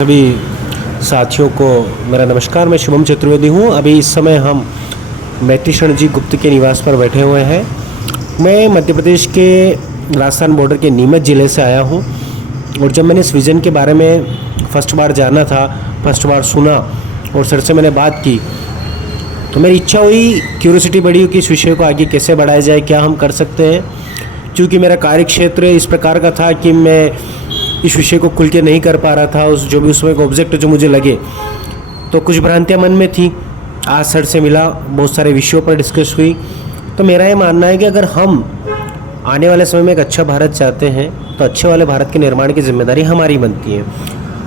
सभी साथियों को मेरा नमस्कार। मैं शुभम चतुर्वेदी हूँ। अभी इस समय हम मैत्री शरण जी गुप्त के निवास पर बैठे हुए हैं। मैं मध्य प्रदेश के राजस्थान बॉर्डर के नीमच ज़िले से आया हूँ और जब मैंने इस विज़न के बारे में फर्स्ट बार जाना था, फर्स्ट बार सुना और सर से मैंने बात की तो मेरी इच्छा हुई, क्यूरियोसिटी बढ़ी कि इस विषय को आगे कैसे बढ़ाया जाए, क्या हम कर सकते हैं। क्योंकि मेरा कार्य क्षेत्र इस प्रकार का था कि मैं इस विषय को खुल के नहीं कर पा रहा था। उस जो भी उसमें एक ऑब्जेक्ट जो मुझे लगे तो कुछ भ्रांतियाँ मन में थी। आज सर से मिला, बहुत सारे विषयों पर डिस्कस हुई। तो मेरा ये मानना है कि अगर हम आने वाले समय में एक अच्छा भारत चाहते हैं तो अच्छे वाले भारत के निर्माण की जिम्मेदारी हमारी बनती है।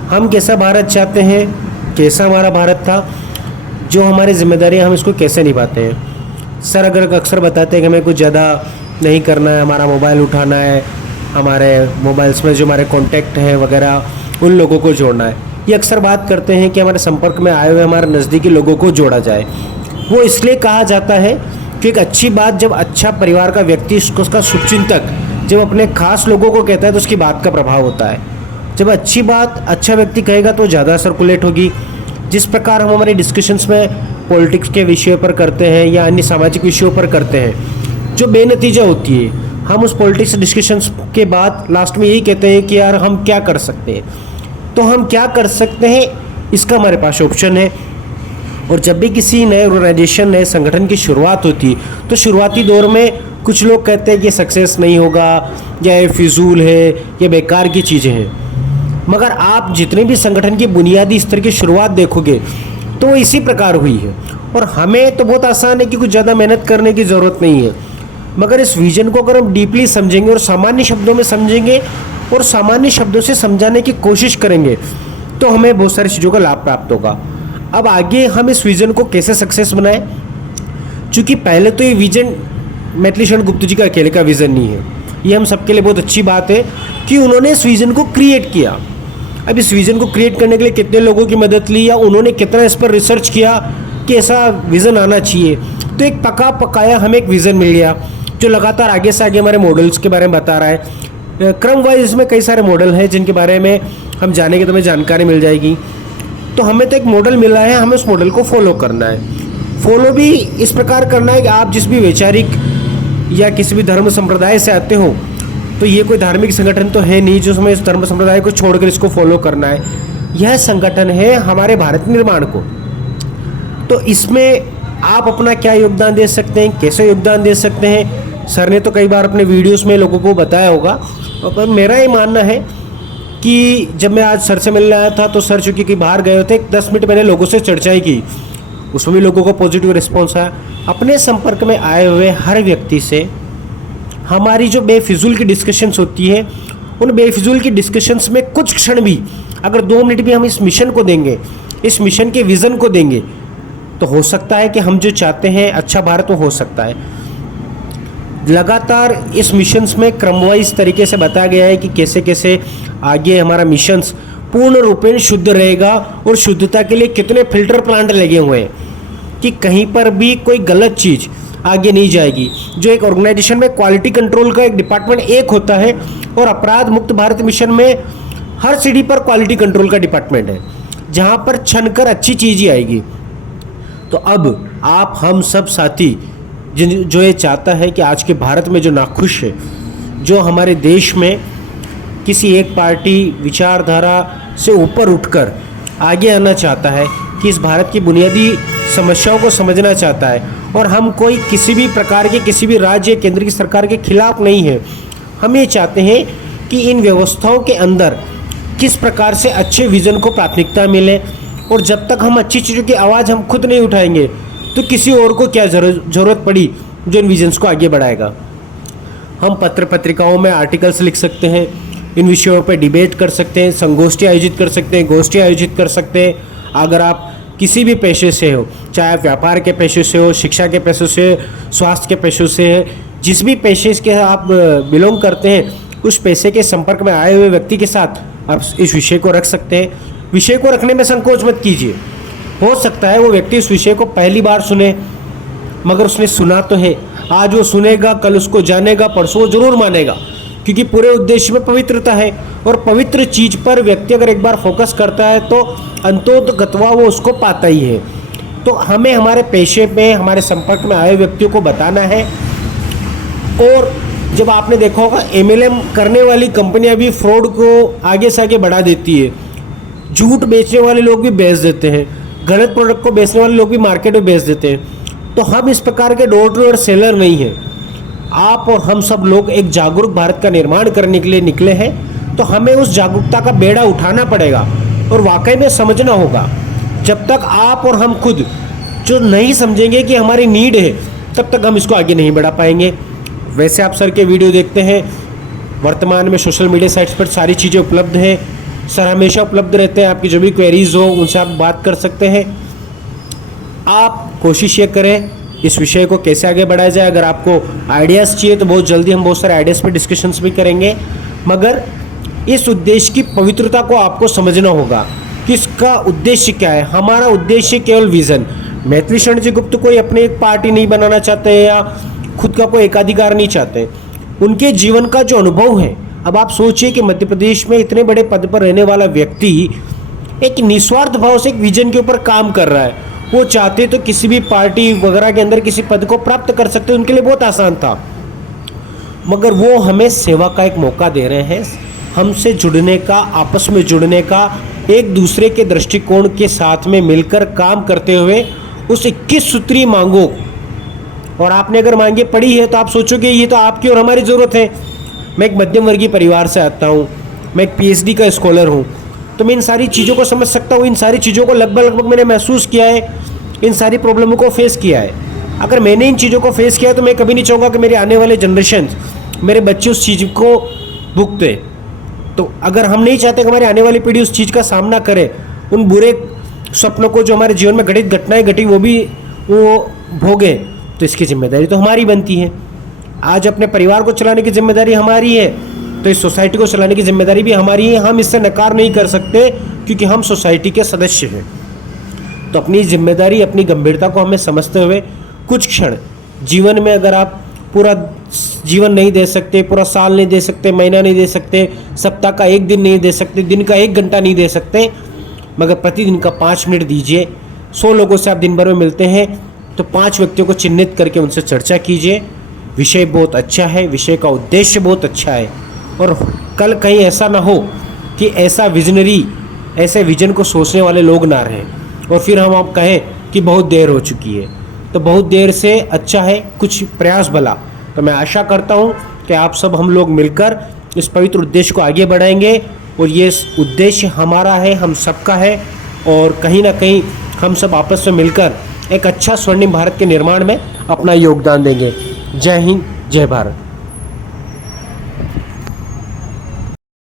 हम कैसा भारत चाहते हैं, कैसा हमारा भारत था, जो हमारी जिम्मेदारी हम इसको कैसे निभाते हैं। सर अक्सर बताते हैं कि हमें कुछ ज़्यादा नहीं करना है, हमारा मोबाइल उठाना है, हमारे मोबाइल्स में जो हमारे कॉन्टैक्ट हैं वगैरह उन लोगों को जोड़ना है। ये अक्सर बात करते हैं कि हमारे संपर्क में आए हुए हमारे नज़दीकी लोगों को जोड़ा जाए। वो इसलिए कहा जाता है कि एक अच्छी बात जब अच्छा परिवार का व्यक्ति, उसका शुभचिंतक जब अपने खास लोगों को कहता है तो उसकी बात का प्रभाव होता है। जब अच्छी बात अच्छा व्यक्ति कहेगा तो ज़्यादा सर्कुलेट होगी। जिस प्रकार हम हमारे डिस्कशंस में पॉलिटिक्स के विषय पर करते हैं या अन्य सामाजिक विषयों पर करते हैं, जो बेनतीजा होती है, हम उस पॉलिटिक्स डिस्कशंस के बाद लास्ट में यही कहते हैं कि यार हम क्या कर सकते हैं। तो हम क्या कर सकते हैं, इसका हमारे पास ऑप्शन है। और जब भी किसी नए ऑर्गेनाइजेशन, नए संगठन की शुरुआत होती है तो शुरुआती दौर में कुछ लोग कहते हैं कि सक्सेस नहीं होगा या ये फिजूल है, ये बेकार की चीज़ें हैं। मगर आप जितने भी संगठन की बुनियादी स्तर की शुरुआत देखोगे तो वो इसी प्रकार हुई है। और हमें तो बहुत आसान है कि कुछ ज़्यादा मेहनत करने की ज़रूरत नहीं है। मगर इस विजन को अगर हम डीपली समझेंगे और सामान्य शब्दों में समझेंगे और सामान्य शब्दों से समझाने की कोशिश करेंगे तो हमें बहुत सारी चीज़ों का लाभ प्राप्त होगा। अब आगे हम इस विजन को कैसे सक्सेस बनाएं, क्योंकि पहले तो ये विजन मैत्री शरण गुप्त जी का अकेले का विज़न नहीं है। ये हम सबके लिए बहुत अच्छी बात है कि उन्होंने इस विज़न को क्रिएट किया। अब इस विज़न को क्रिएट करने के लिए कितने लोगों की मदद ली या उन्होंने कितना इस पर रिसर्च किया कि ऐसा विज़न आना चाहिए, तो एक पका पकाया हमें एक विज़न मिल गया जो लगातार आगे से आगे हमारे मॉडल्स के बारे में बता रहा है। क्रम वाइज इसमें कई सारे मॉडल हैं जिनके बारे में हम जानेंगे तो हमें जानकारी मिल जाएगी। तो हमें तो एक मॉडल मिला है, हमें उस मॉडल को फॉलो करना है। फॉलो भी इस प्रकार करना है कि आप जिस भी वैचारिक या किसी भी धर्म संप्रदाय से आते हो, तो ये कोई धार्मिक संगठन तो है नहीं जो हमें इस धर्म संप्रदाय को छोड़कर इसको फॉलो करना है। यह संगठन है हमारे भारत निर्माण को। तो इसमें आप अपना क्या योगदान दे सकते हैं, कैसे योगदान दे सकते हैं, सर ने तो कई बार अपने वीडियोस में लोगों को बताया होगा। पर मेरा ये मानना है कि जब मैं आज सर से मिलने आया था तो सर चूँकि कि बाहर गए थे, 10 मिनट मैंने लोगों से चर्चाएं की, उसमें भी लोगों को पॉजिटिव रिस्पॉन्स आया। अपने संपर्क में आए हुए हर व्यक्ति से हमारी जो बेफिजूल की डिस्कशंस होती है, उन बेफिजूल की डिस्कशंस में कुछ क्षण भी अगर 2 मिनट भी हम इस मिशन को देंगे, इस मिशन के विज़न को देंगे, तो हो सकता है कि हम जो चाहते हैं अच्छा भारत वो हो सकता है। लगातार इस मिशंस में क्रमवाइज तरीके से बताया गया है कि कैसे कैसे आगे हमारा मिशंस पूर्ण रूपेण शुद्ध रहेगा और शुद्धता के लिए कितने फिल्टर प्लांट लगे हुए हैं कि कहीं पर भी कोई गलत चीज़ आगे नहीं जाएगी। जो एक ऑर्गेनाइजेशन में क्वालिटी कंट्रोल का एक डिपार्टमेंट एक होता है और अपराध मुक्त भारत मिशन में हर सीढ़ी पर क्वालिटी कंट्रोल का डिपार्टमेंट है, जहाँ पर छनकर अच्छी चीज़ ही आएगी। तो अब आप हम सब साथी जो ये चाहता है कि आज के भारत में जो नाखुश है, जो हमारे देश में किसी एक पार्टी विचारधारा से ऊपर उठकर आगे आना चाहता है, कि इस भारत की बुनियादी समस्याओं को समझना चाहता है, और हम कोई किसी भी प्रकार के किसी भी राज्य केंद्र की सरकार के खिलाफ नहीं है। हम ये चाहते हैं कि इन व्यवस्थाओं के अंदर किस प्रकार से अच्छे विज़न को प्राथमिकता मिले, और जब तक हम अच्छी चीज़ों की आवाज़ हम खुद नहीं उठाएंगे तो किसी और को क्या ज़रूरत पड़ी जो इन विजन्स को आगे बढ़ाएगा। हम पत्र पत्रिकाओं में आर्टिकल्स लिख सकते हैं, इन विषयों पर डिबेट कर सकते हैं, संगोष्ठी आयोजित कर सकते हैं, गोष्ठी आयोजित कर सकते हैं। अगर आप किसी भी पेशे से हो, चाहे आप व्यापार के पेशे से हो, शिक्षा के पेशे से, स्वास्थ्य के पेशे से, जिस भी पेशे के आप बिलोंग करते हैं, उस पेशे के संपर्क में आए हुए व्यक्ति के साथ आप इस विषय को रख सकते हैं। विषय को रखने में संकोच मत कीजिए। हो सकता है वो व्यक्ति इस विषय को पहली बार सुने, मगर उसने सुना तो है। आज वो सुनेगा, कल उसको जानेगा, परसों वो जरूर मानेगा। क्योंकि पूरे उद्देश्य में पवित्रता है, और पवित्र चीज पर व्यक्ति अगर एक बार फोकस करता है तो अंतोतगत्वा वो उसको पाता ही है। तो हमें हमारे पेशे में हमारे संपर्क में आए व्यक्तियों को बताना है। और जब आपने देखा होगा MLM करने वाली कंपनियां भी फ्रॉड को आगे से आगे बढ़ा देती है, झूठ बेचने वाले लोग भी बेच देते हैं, गलत प्रोडक्ट को बेचने वाले लोग भी मार्केट में बेच देते हैं। तो हम इस प्रकार के डोर टू डोर सेलर नहीं हैं। आप और हम सब लोग एक जागरूक भारत का निर्माण करने के लिए निकले हैं, तो हमें उस जागरूकता का बेड़ा उठाना पड़ेगा और वाकई में समझना होगा। जब तक आप और हम खुद जो नहीं समझेंगे कि हमारी नीड है, तब तक हम इसको आगे नहीं बढ़ा पाएंगे। वैसे आप सर के वीडियो देखते हैं, वर्तमान में सोशल मीडिया साइट्स पर सारी चीज़ें उपलब्ध हैं, सर हमेशा उपलब्ध रहते हैं। आपकी जो भी क्वेरीज हो उनसे आप बात कर सकते हैं। आप कोशिश ये करें इस विषय को कैसे आगे बढ़ाया जाए। अगर आपको आइडियाज़ चाहिए तो बहुत जल्दी हम बहुत सारे आइडियाज़ पे डिस्कशंस भी करेंगे, मगर इस उद्देश्य की पवित्रता को आपको समझना होगा कि इसका उद्देश्य क्या है। हमारा उद्देश्य केवल विज़न। मैथिली शरण जी गुप्त कोई अपने एक पार्टी नहीं बनाना चाहते या खुद का कोई एकाधिकार नहीं चाहते। उनके जीवन का जो अनुभव है, अब आप सोचिए कि मध्य प्रदेश में इतने बड़े पद पर रहने वाला व्यक्ति एक निस्वार्थ भाव से एक विजन के ऊपर काम कर रहा है। वो चाहते तो किसी भी पार्टी वगैरह के अंदर किसी पद को प्राप्त कर सकते, उनके लिए बहुत आसान था, मगर वो हमें सेवा का एक मौका दे रहे हैं, हमसे जुड़ने का, आपस में जुड़ने का, एक दूसरे के दृष्टिकोण के साथ में मिलकर काम करते हुए उस 21 सूत्री मांगों, और आपने अगर मांगे पढ़ी है तो आप सोचोगे ये तो आपकी और हमारी ज़रूरत है। मैं एक मध्यम वर्गीय परिवार से आता हूँ, मैं एक PhD का स्कॉलर हूँ, तो मैं इन सारी चीज़ों को समझ सकता हूँ। इन सारी चीज़ों को लगभग मैंने महसूस किया है, इन सारी प्रॉब्लमों को फेस किया है। अगर मैंने इन चीज़ों को फेस किया तो मैं कभी नहीं चाहूँगा कि मेरे आने वाले जनरेशन, मेरे बच्चे उस चीज़ को भुगते। तो अगर हम नहीं चाहते कि हमारी आने वाली पीढ़ी उस चीज़ का सामना करे, उन बुरे सपनों को जो हमारे जीवन में घटित घटनाएं घटी वो भोगे, तो इसकी जिम्मेदारी तो हमारी बनती है। आज अपने परिवार को चलाने की जिम्मेदारी हमारी है, तो इस सोसाइटी को चलाने की जिम्मेदारी भी हमारी है। हम इससे नकार नहीं कर सकते क्योंकि हम सोसाइटी के सदस्य हैं। तो अपनी जिम्मेदारी, अपनी गंभीरता को हमें समझते हुए कुछ क्षण जीवन में, अगर आप पूरा जीवन नहीं दे सकते, पूरा साल नहीं दे सकते, महीना नहीं दे सकते, सप्ताह का एक दिन नहीं दे सकते, दिन का 1 घंटा नहीं दे सकते, मगर प्रतिदिन का 5 मिनट दीजिए। 100 लोगों से आप दिन भर में मिलते हैं तो 5 व्यक्तियों को चिन्हित करके उनसे चर्चा कीजिए। विषय बहुत अच्छा है, विषय का उद्देश्य बहुत अच्छा है, और कल कहीं ऐसा ना हो कि ऐसा विजनरी, ऐसे विजन को सोचने वाले लोग ना रहें और फिर हम आप कहें कि बहुत देर हो चुकी है। तो बहुत देर से अच्छा है कुछ प्रयास भला। तो मैं आशा करता हूँ कि आप सब हम लोग मिलकर इस पवित्र उद्देश्य को आगे बढ़ाएंगे, और ये उद्देश्य हमारा है, हम सबका है, और कहीं ना कहीं हम सब आपस में मिलकर एक अच्छा स्वर्णिम भारत के निर्माण में अपना योगदान देंगे। जय हिंद, जय भारत।